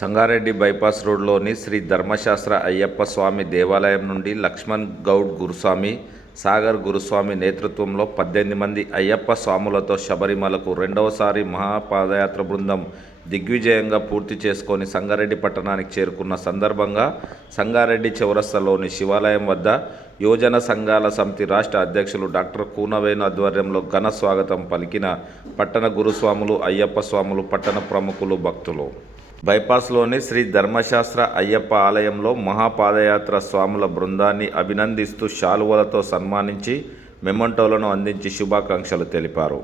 Sangareddy bypass రోడ్లోని శ్రీ ధర్మశాస్త్ర అయ్యప్ప స్వామి దేవాలయం నుండి లక్ష్మణ్ గౌడ్ గురుస్వామి, సాగర్ గురుస్వామి నేతృత్వంలో 18 మంది అయ్యప్ప స్వాములతో శబరిమలకు రెండవసారి మహాపాదయాత్ర బృందం దిగ్విజయంగా పూర్తి చేసుకొని సంగారెడ్డి పట్టణానికి చేరుకున్న సందర్భంగా సంగారెడ్డి చౌరస్తాలోని శివాలయం వద్ద యువజన సంఘాల సమితి రాష్ట్ర అధ్యక్షులు డాక్టర్ కూనవేణు ఆధ్వర్యంలో ఘన స్వాగతం పలికిన పట్టణ గురుస్వాములు, అయ్యప్ప స్వాములు, పట్టణ ప్రముఖులు, భక్తులు. బైపాస్లోని శ్రీ ధర్మశాస్త్ర అయ్యప్ప ఆలయంలో మహాపాదయాత్ర స్వాముల బృందాన్ని అభినందిస్తూ శాలువలతో సన్మానించి మెమంటోలను అందించి శుభాకాంక్షలు తెలిపారు.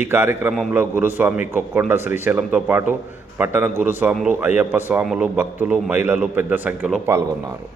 ఈ కార్యక్రమంలో గురుస్వామి కొక్కొండ శ్రీశైలంతో పాటు పట్టణ గురుస్వాములు, అయ్యప్ప స్వాములు, భక్తులు, మహిళలు పెద్ద సంఖ్యలో పాల్గొన్నారు.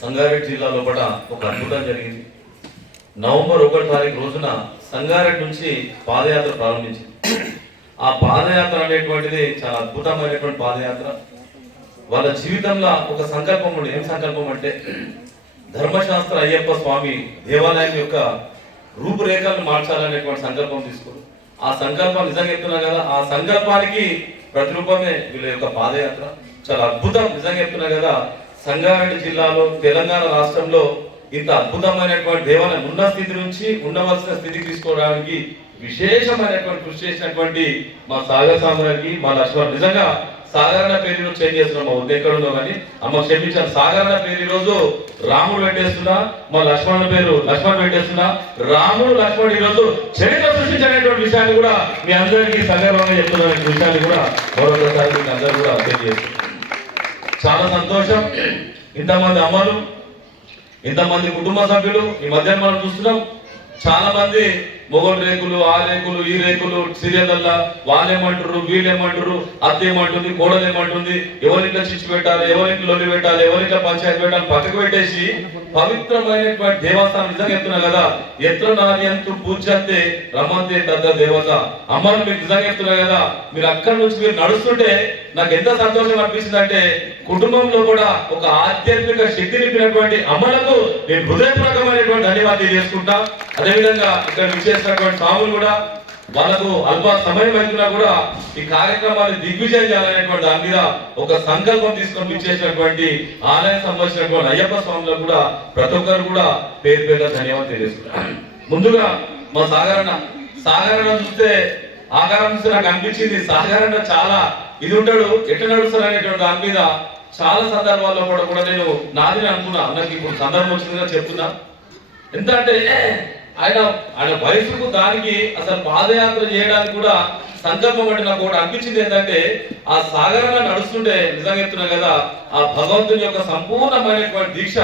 సంగారెడ్డి జిల్లాలో కూడా ఒక అద్భుతం జరిగింది. నవంబర్ 1వ తారీఖు రోజున సంగారెడ్డి నుంచి పాదయాత్ర ప్రారంభించింది. ఆ పాదయాత్ర అనేటువంటిది చాలా అద్భుతమైనటువంటి పాదయాత్ర. వాళ్ళ జీవితంలో ఒక సంకల్పం ఉంది. ఏం సంకల్పం అంటే ధర్మశాస్త్ర అయ్యప్ప స్వామి దేవాలయం యొక్క రూపురేఖలను మార్చాలనేటువంటి సంకల్పం తీసుకుని ఆ సంకల్పం నిజంగా చెప్తున్నా కదా, ఆ సంకల్పానికి ప్రతిరూపమే వీళ్ళ యొక్క పాదయాత్ర. చాలా అద్భుతం. నిజంగా చెప్తున్నా కదా, సంగారెడ్డి జిల్లాలో, తెలంగాణ రాష్ట్రంలో ఇంత అద్భుతమైనటువంటి దేవాలయం ఉన్న స్థితి నుంచి ఉండవలసిన స్థితికి తీసుకోవడానికి విశేషమైనటువంటి కృషి చేసినటువంటి మా సాగర్ సాగర్కి, మా లక్ష్మణ్, నిజంగా సాగరణ పేరు ఈరోజు చేంజ్ చేస్తున్నాం. మా ఉద్యోగ ఎక్కడ ఉందో కానీ అమ్మ క్షమించాను. సాగరణ పేరు ఈరోజు రాముడు పెట్టేస్తున్నా, మా లక్ష్మణ్ పేరు లక్ష్మణ్ పెట్టేస్తున్నా. రాముడు, లక్ష్మణుడు ఈరోజు చరిత్ర సృష్టించినటువంటి విషయాన్ని కూడా మీ అందరికీ సందర్భంగా చెప్తున్న విషయాన్ని కూడా మరొకసారి మీకు అందరూ కూడా తెలియజేస్తున్నారు. చాలా సంతోషం. ఇంతమంది అమ్మలు, ఇంతమంది కుటుంబ సభ్యులు ఈ మధ్య మనం చూస్తున్నాం. చాలా మంది మొగలు రేకులు, ఆ రేకులు, ఈ రేకులు సీరియల్లా వాళ్ళేమంటారు, వీళ్ళేమంటారు, అత్త ఏమంటుంది, కోడలు ఏమంటుంది, ఎవరింట్లో చిచ్చు పెట్టాలి, ఎవరింట్లో లొల్లి పెట్టాలి, ఎవరింట్లో పంచాయతీ పెట్టాలి పక్కకు పెట్టేసి పవిత్రమైనటువంటి దేవస్థానం నిజంగా చెప్తున్నా కదా, ఎత్ర నార్యంతు పూజ్యంతే రమంతే తద్ద దేవత. అమ్మలు మీకు నిజంగా చెప్తున్నా కదా, మీరు అక్కడి నుంచి మీరు నడుస్తుంటే నాకు ఎంత సంతోషం అనిపిస్తుంది అంటే కుటుంబంలో కూడా ఒక ఆధ్యాత్మిక శక్తి నింపినటువంటి అమ్మలకు నేను హృదయపూర్వకమైనటువంటి ధన్యవాదాలు చేసుకుంటా. అదేవిధంగా ఇక్కడ విచ్చేసినటువంటి స్వాములు కూడా వాళ్ళకు అల్ప సమయం అవుతున్నా కూడా ఈ కార్యక్రమాన్ని దిగ్విజయం చేయాలనేటువంటి దాని మీద ఒక సంకల్పం తీసుకొని విచ్చేసినటువంటి ఆలయం సంబంధించినటువంటి అయ్యప్ప స్వాములకు కూడా ప్రతి ఒక్కరు కూడా పేరు పేరుగా ధన్యవాదాలు తెలియజేస్తున్నారు. ముందుగా మా సాగరణ చూస్తే ఆకారం చూస్తే నాకు అనిపించింది, సాగరణ చాలా ఇది ఉంటాడు, ఎట్లా నడుస్తారు అనేటువంటి దాని మీద చాలా సందర్భాల్లో కూడా నేను నాది అనుకున్నా. నాకు ఇప్పుడు సందర్భం వచ్చిందిగా చెప్తున్నా. ఎంత అంటే ఆయన ఆయన వయసుకు దానికి అసలు పాదయాత్ర చేయడానికి కూడా సంకల్పం అంటే నాకు ఒకటి అనిపించింది ఏంటంటే ఆ సాగరంలో నడుస్తుంటే నిజంగా చెప్తున్నా కదా ఆ భగవంతుని యొక్క సంపూర్ణమైనటువంటి దీక్ష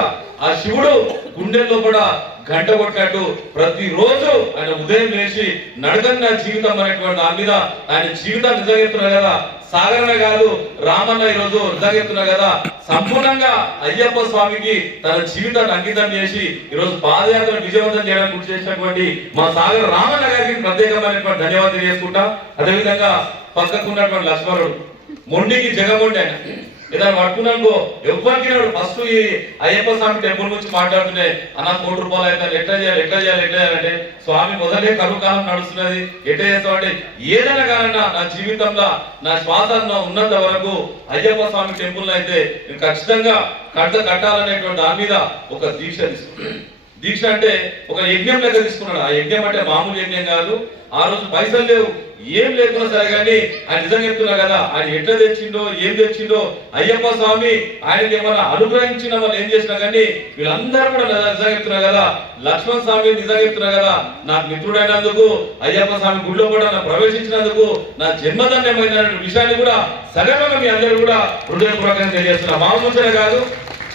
ఆ శివుడు గుండెల్లో కూడా గంట కొట్టినట్టు ప్రతిరోజు ఆయన ఉదయం లేచి నడకన్న జీవితం అనేటువంటి దాని మీద ఆయన జీవితం నిజంగా చెప్తున్నా కదా సాగరణ కాదు రామన్న ఈరోజు నిజంగా చెప్తున్నా కదా సంపూర్ణంగా అయ్యప్ప స్వామికి తన జీవితాన్ని అంకితం చేసి ఈరోజు పాదయాత్ర విజయవంతం చేయడానికి కృషి చేసినటువంటి మా సాగర రామన్న గారికి ప్రత్యేకమైనటువంటి ధన్యవాదాలు చేసుకుంటా. అదేవిధంగా పక్కకున్నటువంటి లక్ష్మణుడు మొండికి జగమొండి ఆయన ఏదైనా పట్టుకున్నానుకో ఎవరికి ఫస్ట్ ఈ అయ్యప్ప స్వామి టెంపుల్ గురించి మాట్లాడుతుంటే అన్న ₹1,00,00,000 అయితే ఎట్లా చేయాలంటే స్వామి మొదలే కరువు కాలం నడుస్తున్నది ఎట్లా చేస్తామంటే ఏదైనా కాదన్నా నా జీవితంలో నా శ్వాస ఉన్నంత వరకు అయ్యప్ప స్వామి టెంపుల్ అయితే నేను ఖచ్చితంగా కట్టాలనేటువంటి దాని మీద ఒక దీక్ష తీసుకున్నాను. దీక్ష అంటే ఒక యజ్ఞం లెక్క తీసుకున్నాడు. ఆ యజ్ఞం అంటే మామూలు యజ్ఞం కాదు. ఆ రోజు పైసలు లేవు, ఏం లేకున్నా సరే కానీ ఆయన నిజంగా చెప్తున్నా కదా ఆయన ఎట్లా తెచ్చిండో ఏం తెచ్చిండో అయ్యప్ప స్వామి ఆయనకి ఏమన్నా అనుగ్రహించిన వాళ్ళు ఏం చేసినా కానీ వీళ్ళందరూ కూడా నిజంగా చెప్తున్నా కదా లక్ష్మణ స్వామి నిజంగా చెప్తున్నా కదా నాకు మిత్రుడైనందుకు అయ్యప్ప స్వామి గుడిలో కూడా నా ప్రవేశించినందుకు నా జన్మధన్యమైన విషయాన్ని కూడా సగర్వంగా మీ అందరూ కూడా హృదయపూర్వకంగా తెలియజేస్తున్నా. మామూలుగా కాదు.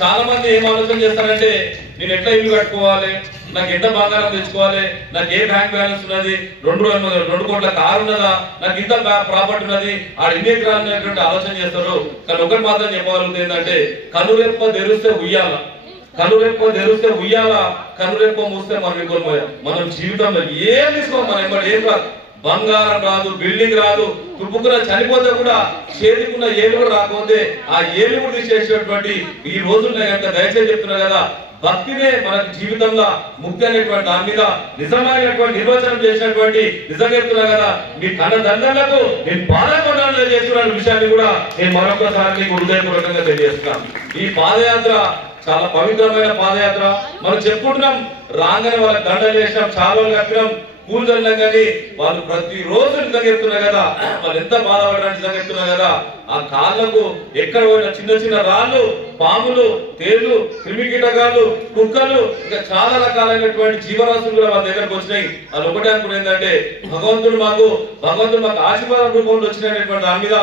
చాలా మంది ఏం ఆలోచన చేస్తారంటే నేను ఎట్లా ఇల్లు కట్టుకోవాలి, నాకు ఎంత బంగారం తెచ్చుకోవాలి, నాకు ఏ బ్యాంక్ బ్యాలెన్స్ ఉన్నది, 2 కోట్ల కారు ఉన్నదా, నాకు ఇంత ప్రాపర్టీ ఉన్నది, ఆ ఇన్ని ఎకరాలు అనేటువంటి ఆలోచన చేస్తారు. కానీ ఒకటి మాత్రం చెప్పగలుగుతుంది ఏంటంటే కనురెప్ప తెరిస్తే ఉయ్యాల, కనురెప్ప తెరిస్తే ఉయ్యాల, కనురెప్ప మూస్తే మనం ఇంకోపోయాం. మనం జీవితంలో ఏం తీసుకోం, మనం ఎంబడి ఏం రాదు, బంగారం రాదు, బిల్డింగ్ రాదు, తుప్పుకున్న చనిపోతే కూడా చేతికున్న ఏలు కూడా రాకపోతే ఆ ఏలు కూడా తీసేసేటువంటి ఈ రోజుల్లో కనుక దయచేసి చెప్తున్నా కదా భక్తినే మనకి జీవితంలో ముక్తి అనేటువంటి దాని మీద నిజమైనటువంటి నిర్వచనం చేసినటువంటి నిజంగా చెప్తున్నా కదా మీ కన్న దండలకు నేను పాదకొండలు చేస్తున్న విషయాన్ని కూడా నేను మరొకసారి మీకు హృదయపూర్వకంగా తెలియజేస్తున్నాను. ఈ పాదయాత్ర చాలా పవిత్రమైన పాదయాత్ర. మనం చెప్పుకుంటున్నాం రాగానే వాళ్ళ దండలు చేసినాం, చాలా కట్టినాం, పూలు చల్లినాం, కానీ వాళ్ళు ప్రతిరోజు నిజంగా చెప్తున్నా కదా వాళ్ళు ఎంత బాధపడడానికి నిజంగా చెప్తున్నా కదా ఆ కాళ్ళకు ఎక్కడ పోయిన చిన్న చిన్న రాళ్ళు, పాములు, తేళ్లు, క్రిమి కీటకాలు, కుక్కలు, ఇంకా చాలా రకాలైనటువంటి జీవరాశులు కూడా వాళ్ళ దగ్గరకు వచ్చినాయి. వాళ్ళు ఒకటే అనుకున్న ఏంటంటే భగవంతుడు మాకు ఆశీర్వాదం రూపంలో వచ్చినటువంటి దాని మీద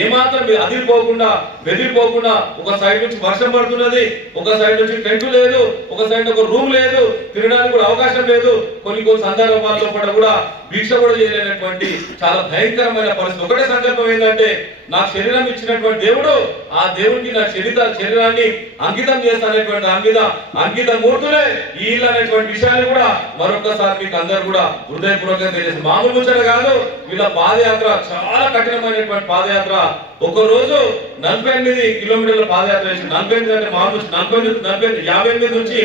ఏమాత్రం అదిరిపోకుండా బెదిరిపోకుండా ఒక సైడ్ నుంచి వర్షం పడుతున్నది, ఒక సైడ్ నుంచి టెంట్ లేదు, ఒక సైడ్ ఒక రూమ్ లేదు, తినడానికి కూడా అవకాశం లేదు, కొన్ని సందర్భాల్లో కూడా భిక్ష కూడా చేయలేనటువంటి చాలా భయంకరమైన పరిస్థితి. ఒకటే సంకల్పం ఏంటంటే నా శరీరం ఇచ్చినటువంటి దేవుడు ఆ దేవుడికి నా శరీరాన్ని అంకితం చేస్తాననేటువంటి దాని మీద అంకిత మూర్తులే వీళ్ళు అనేటువంటి విషయాన్ని కూడా మరొకసారి మీకు అందరు కూడా హృదయపూర్వకంగా తెలియజేసి మామూలు ముచ్చట కాదు. వీళ్ళ పాదయాత్ర చాలా కఠినమైనటువంటి పాదయాత్ర. ఒక రోజు 48 కిలోమీటర్ల పాదయాత్ర చేసి 48 అంటే మామూలు 58 నుంచి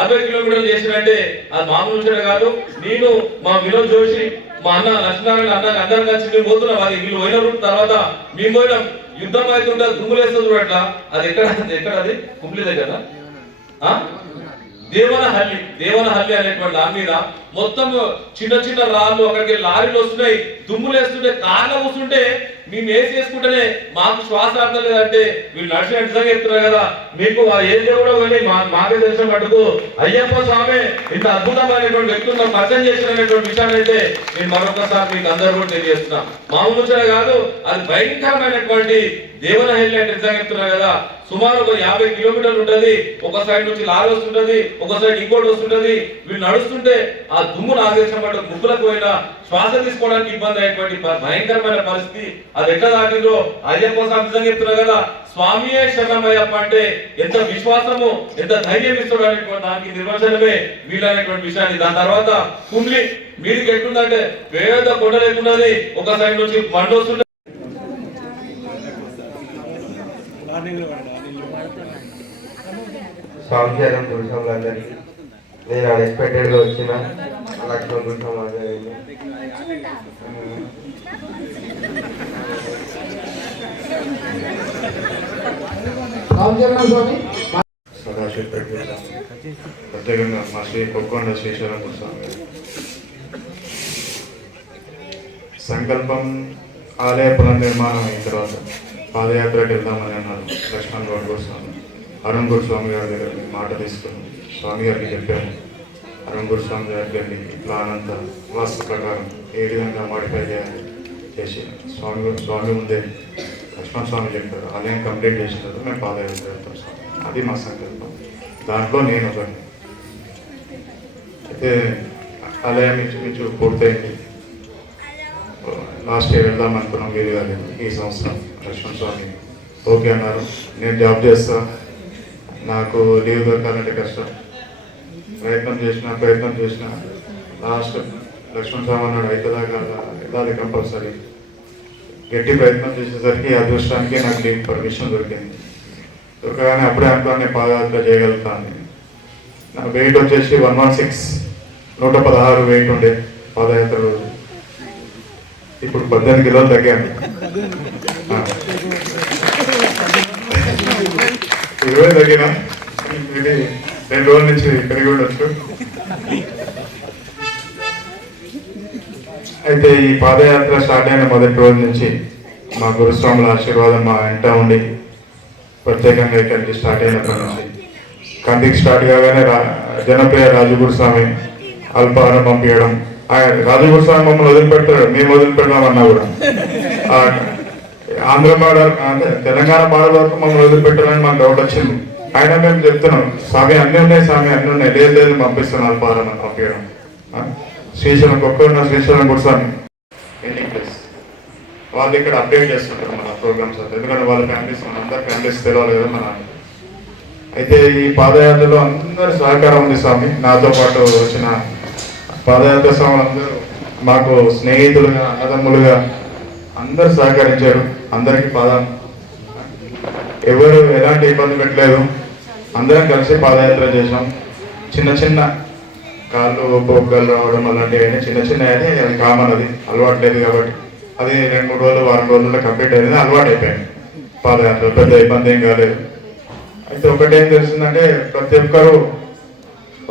60 కిలోమీటర్లు చేసినంటే అది మామూలు ముచ్చట కాదు. నేను మా వినోద్ జోషి మా అన్న లక్ష్మీనారాయణ అన్న అందరం కలిసి మేము పోతున్నాం. అది వీళ్ళు పోయిన రూట్ తర్వాత మేము పోయినాం. యుద్ధం అవుతుంటే దుమ్ములేస్తుంది చూడట్లా. అది ఎక్కడ అది కుంబ్లీ దగ్గర దేవనహల్లి అనేటువంటి దాని మీద మొత్తం చిన్న చిన్న రాళ్ళు, అక్కడికి లారీలు వస్తున్నాయి, దుమ్ములు వేస్తుంటే, కార్లు కూర్చుంటే మేము వేసి వేసుకుంటేనే మాకు శ్వాస అర్థం లేదంటే వీళ్ళు నడిచినట్టుగా చెప్తున్నారు కదా. మీకు ఏ దేవుడో కానీ మాకే తెలిసిన మటుకు అయ్యప్ప స్వామి ఇంత అద్భుతమైనటువంటి వ్యక్తులను పరిచయం చేసినటువంటి విషయాన్ని అయితే నేను మరొకసారి మీకు అందరూ కూడా తెలియజేస్తున్నాం. మామూలు కాదు, అది భయంకరమైనటువంటి దేవనహల్లి అంటే నిజంగా చెప్తున్నారు కదా. సుమారు ఒక 50 కిలోమీటర్లు ఉంటది. ఒక సైడ్ నుంచి లారీ వస్తుంటది, ఒక సైడ్ ఇంకోటి వస్తుంటది. వీళ్ళు నడుస్తుంటే ఆ దుమ్ము నాగేసిన పట్టు ముక్కులకు పోయినా శ్వాస తీసుకోవడానికి ఇబ్బంది అయ్యేటువంటి భయంకరమైన పరిస్థితి. అది ఎట్లా దాటిందో అయ్యప్ప స్వామి నిజంగా చెప్తున్నారు కదా. స్వామియే శరణమయ్యప్ప అంటే ఎంత విశ్వాసము, ఎంత ధైర్యం ఇస్తాడు అనేటువంటి దానికి నిర్వచనమే వీళ్ళనేటువంటి విషయాన్ని. దాని తర్వాత కుండ్లి మీదికి ఎట్లుందంటే పేద కొండ లేకున్నది, ఒక సైడ్ నుంచి బండి వస్తుంటే స్వామిచారం గురుస్వాములందరికీ నేను అన్ఎక్స్పెక్టెడ్గా వచ్చిన లక్ష్మణ గురుస్వామి సదాశివపేట ప్రత్యేకంగా మా శ్రీ కొక్కొండ శ్రీశైలం గురుస్వామి సంకల్పం ఆలయ పునర్నిర్మాణం అయిన తర్వాత పాదయాత్రకి వెళ్దామని అన్నారు లక్ష్మణ్ గౌడ్ గురుస్వామి. అరుణ్ గురుస్వామి గారి దగ్గర మాట తీసుకుని స్వామి గారికి చెప్పాము. రంగూరు స్వామి దగ్గరికి వెళ్ళి ప్లాన్ అంతా వాస్తు ప్రకారం ఏ విధంగా మాడిఫై చేయాలి చేసి స్వామి ముందే లక్ష్మణ స్వామి చెప్తారు ఆలయం కంప్లీట్ చేసిన తర్వాత మేము పాదయాత్ర వెళ్తాం స్వామి. అది మా సంకల్పం. దాంట్లో నేను ఒకటి. అయితే ఆలయం ఇంచుమించు పూర్తయింది. లాస్ట్ ఇయర్ వెళ్దాం అనుకున్నాం గిరి గారు. ఈ సంవత్సరం లక్ష్మణ స్వామి ఓకే అన్నారు. నేను జాబ్ చేస్తా, నాకు లీవ్ దొరకాలంటే కష్టం, ప్రయత్నం చేసిన లాస్ట్ లక్ష్మణ స్వామి అన్నాడు అవుతుందా కాదా, వెళ్ళాలి కంపల్సరీ. గట్టి ప్రయత్నం చేసేసరికి అదృష్టానికి నాకు లీవ్ పర్మిషన్ దొరికింది. దొరకగానే అప్పుడే అనుకున్నాను నేను పాదయాత్ర చేయగలుగుతాను. నా వెయిట్ వచ్చేసి 116 వెయిట్ ఉండే పాదయాత్ర రోజు. ఇప్పుడు 18 కిలోలు తగ్గాను. 20 తగ్గిన. ఇది 2 రోజుల నుంచి పెరిగి ఉండొచ్చు. అయితే ఈ పాదయాత్ర స్టార్ట్ అయిన మొదటి రోజు నుంచి మా గురుస్వాముల ఆశీర్వాదం మా వెంట ఉండి ప్రత్యేకంగా ఇక్కడికి స్టార్ట్ అయినప్పటి నుంచి కంటికి స్టార్ట్ కాగానే జనప్రియ రాజగురుస్వామి అల్పాహారం పంపించడం. రాజగురుస్వామి మమ్మల్ని వదిలిపెడతాడు, మేము వదిలిపెడదామన్నా కూడా ఆంధ్ర బార్డర్ అంటే తెలంగాణ బార్డర్ వరకు మమ్మల్ని వదిలిపెట్టాలని మాకు డౌట్ వచ్చింది. అయినా మేము చెప్తున్నాం స్వామి అన్నీ ఉన్నాయి, స్వామి అన్నీ ఉన్నాయి, లేదు పంపిస్తున్నాం అల్పాహారం అని పంపించడం. శ్రీశైలం కొక్కన్న శ్రీశైలం గురుస్వామి ఎండింగ్ ప్లేస్ వాళ్ళు ఇక్కడ అప్డేట్ చేస్తుంటారు మన ప్రోగ్రామ్స్. ఎందుకంటే వాళ్ళ ఫ్యామిలీస్ మన అందరి ఫ్యామిలీస్ తెలవాలి కదా మన. అయితే ఈ పాదయాత్రలో అందరి సహకారం ఉంది స్వామి. నాతో పాటు వచ్చిన పాదయాత్ర స్వాములు అందరూ మాకు స్నేహితులుగా అన్నదమ్ములుగా అందరు సహకరించారు. అందరికీ ఎవరు ఎలాంటి ఇబ్బంది పెట్టలేదు. అందరం కలిసి పాదయాత్ర చేసాం. చిన్న చిన్న కాళ్ళు బొగ్గలు రావడం అలాంటివి చిన్న చిన్న అయితే అది కామన్, అది అలవాటు లేదు కాబట్టి అది 2-3 రోజులు వారం రోజుల్లో కంప్లీట్ అయింది, అలవాటు అయిపోయింది పాదయాత్ర. పెద్ద ఇబ్బంది ఏం కాలేదు. అయితే ఒకటేం తెలిసిందంటే ప్రతి ఒక్కరు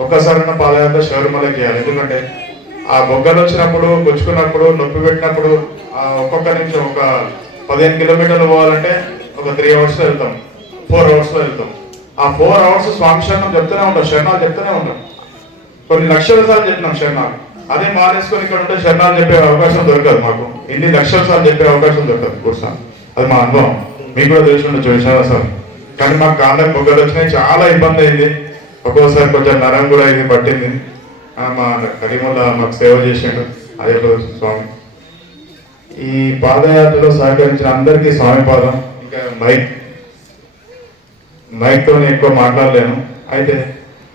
ఒక్కసారైనా పాదయాత్ర శబరిమలకి చేయాలి. ఎందుకంటే ఆ బొగ్గలు వచ్చినప్పుడు గుచ్చుకున్నప్పుడు నొప్పి పెట్టినప్పుడు ఒక్కొక్క నిమిషం ఒక 15 కిలోమీటర్లు పోవాలంటే ఒక 3 అవర్స్లో వెళ్తాం, 4 అవర్స్లో వెళ్తాం. ఆ 4 అవర్స్ స్వామి శరణం చెప్తూనే ఉంటాం, శరణాలు చెప్తూనే ఉంటాం. కొన్ని లక్షల సార్లు చెప్పినాం శరణాలు. అదే మానేసుకొని ఇక్కడ ఉంటే శరణాలు చెప్పే అవకాశం దొరకదు మాకు. ఇన్ని లక్షల సార్లు చెప్పే అవకాశం దొరకదు కూర్చొని. అది మా అనుభవం, మీకు కూడా తెలిసి ఉండొచ్చు విశ్వాసం. కానీ మాకు కాళ్ళకి బొగ్గలు వచ్చినాయి, చాలా ఇబ్బంది అయింది. ఒక్కోసారి కొంచెం నరం కూడా ఇది పట్టింది. మా కరీముల్లా మాకు సేవ చేసిండు అయ్యప్ప స్వామి. ఈ పాదయాత్రలో సహకరించిన అందరికీ స్వామి పాదం. ఇంకా మైక్తో ఎక్కువ మాట్లాడలేను. అయితే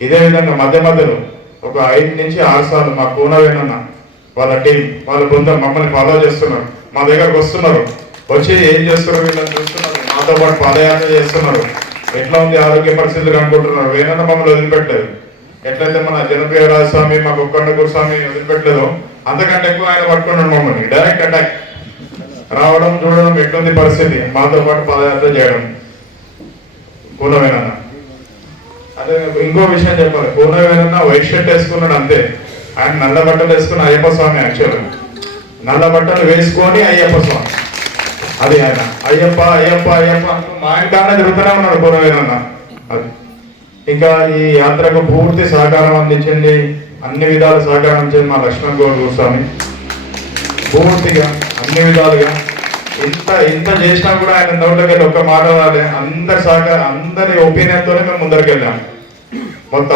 ఇదే విధంగా మధ్య మధ్యలో ఒక 5 నుంచి 6 సార్లు మా కూనవేనన్న వాళ్ళ టీం వాళ్ళ బృందం మమ్మల్ని ఫాలో చేస్తున్నారు, మా దగ్గరకు వస్తున్నారు, వచ్చి ఏం చేస్తున్నారు వీళ్ళని చూస్తున్నారు, మాతో పాటు పాదయాత్ర చేస్తున్నారు, ఎట్లా ఉంది ఆరోగ్య పరిస్థితులు అనుకుంటున్నారు. వేనన్న మమ్మల్ని వదిలిపెట్టలేదు. ఎట్లయితే మన జనప్రియ రాజస్వామి మా కొక్కండ గురుస్వామి వదిలిపెట్టలేదో అంతకంటే ఎక్కువ ఆయన పట్టుకున్నాడు మమ్మల్ని. డైరెక్ట్ అటాక్ రావడం, చూడడం ఎట్లుంది పరిస్థితి, మాతో పాటు పాదయాత్ర చేయడం. కూనవేనన్న అదే ఇంకో విషయం చెప్పాలి, కూనవేనన్న వైట్ షర్ట్ వేసుకున్నాడు అంతే. ఆయన నల్ల బట్టలు వేసుకున్న అయ్యప్ప స్వామి. యాక్చువల్గా నల్ల బట్టలు వేసుకొని అయ్యప్ప స్వామి, అది ఆయన అయ్యప్ప అయ్యప్ప అయ్యప్ప మా ఇంటానే తిరుగుతూనే ఉన్నాడు కూనవేనన్న. అది ఇంకా ఈ యాత్రకు పూర్తి సహకారం అందించింది, అన్ని విధాల సహకారం ఇచ్చింది మా లక్ష్మణ్ గౌడ్ గురుస్వామి. పూర్తిగా అన్ని విధాలుగా ఇంత చేసినా కూడా ఆయన నోట్లోకి వెళ్ళి ఒక్క మాట రాలే. అందరి ఒపీనియన్తోనే మేము ముందరికి వెళ్ళాము. మొత్తం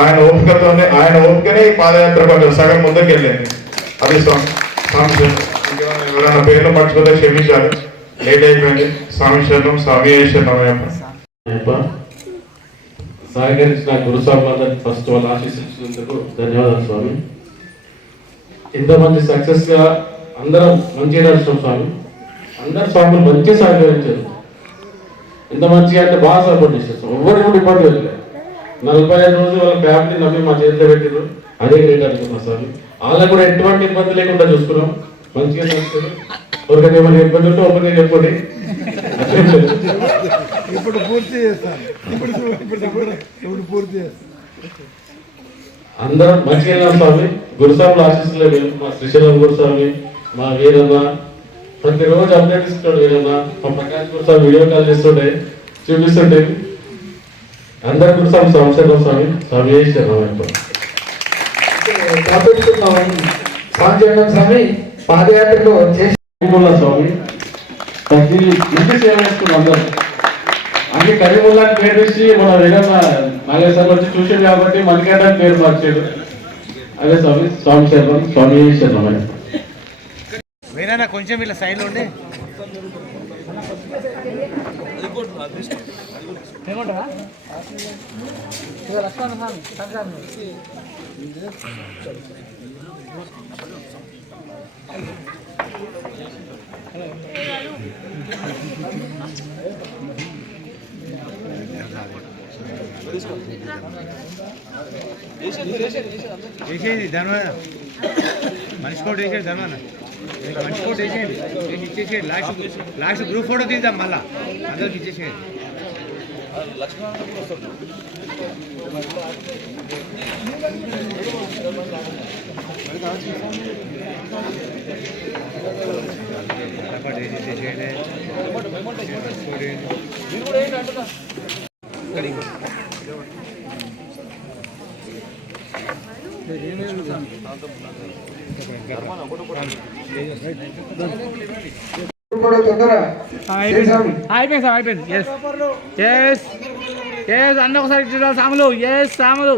ఆయన ఓపికనే ఈ పాదయాత్ర కొంచెం సగం ముందుకు వెళ్ళింది. అది స్వామి. ఎవరైనా పేర్లు మర్చిపోతే క్షమించాలి, లేట్ అయిపోయింది. స్వామి శరణం, స్వామి శరణం అయ్యప్ప. సహకరించిన గురుస్వాములందరికీ ఫస్ట్ వాళ్ళు ఆశీస్సులందుకు ధన్యవాదాలు స్వామి. ఇంత మంచి సక్సెస్ గా అందరం మంచిగా నడిచిన స్వామి. అందరు స్వాములు మంచిగా సహకరించారు. ఎంత మంచిగా అంటే బాగా సపోర్ట్ చేశారు. ఎవరు కూడా ఇబ్బంది వెళ్ళలేదు. 45 రోజులు వాళ్ళ ఫ్యామిలీ నమ్మి మా చేతిలో పెట్టారు. అదే గ్రేట్ అనుకున్నాం స్వామి. వాళ్ళకు కూడా ఎటువంటి ఇబ్బంది లేకుండా చూసుకున్నాం. మంచిగా నడుస్తారు. ఒకరికి ఏమైనా ఇబ్బంది ఉంటే ఒకరికి చెప్పండి, ఇప్పుడు పూర్తి చేస్తాను. ఇప్పుడు పూర్తి చేస్తాను. అందరం మంచిగా వెళ్ళాం స్వామి. గురుస్వాముల ఆశీస్సులే మా శ్రీశైలం గురుస్వామి, మా వీరన్న ప్రతిరోజు అప్డేట్ ఇస్తున్నాడు. వీరన్న మా ప్రకాష్ గురుస్వామి వీడియో కాల్ చేస్తుండే, చూపిస్తుంటే అందరు గురుస్వామి సంవత్సరం స్వామి స్వామి శరణం. స్థాపించుకున్నామని స్వామి స్వామి పాదయాత్రలో చేసి కరీముల్లా స్వామి ప్రతి ఇంటి సేవ చేస్తున్నాం అందరూ. అంటే కరీముల్లా పేరు ఇచ్చి మన దగ్గర నాగేశ్వరం వచ్చి చూసాడు కాబట్టి మనకేట పేరు మార్చాడు. అదే స్వామి స్వామి శర్మం స్వామి శర్మం. వేరేనా కొంచెం ఇలా సైడ్లో ఉండి వేసేది ధర్మన మనిషి కోట్ వేసేది ధర్మన మనిషి కోట్ వేసేయండి ఇచ్చేసేయండి. లాస్ట్ గ్రూప్ ఫోటో తీద్దాం మళ్ళా అందరికి ఇచ్చేసేయండి. అయిపోయింది. ఎస్ అన్న ఒకసారి సాములు. ఎస్ సాములు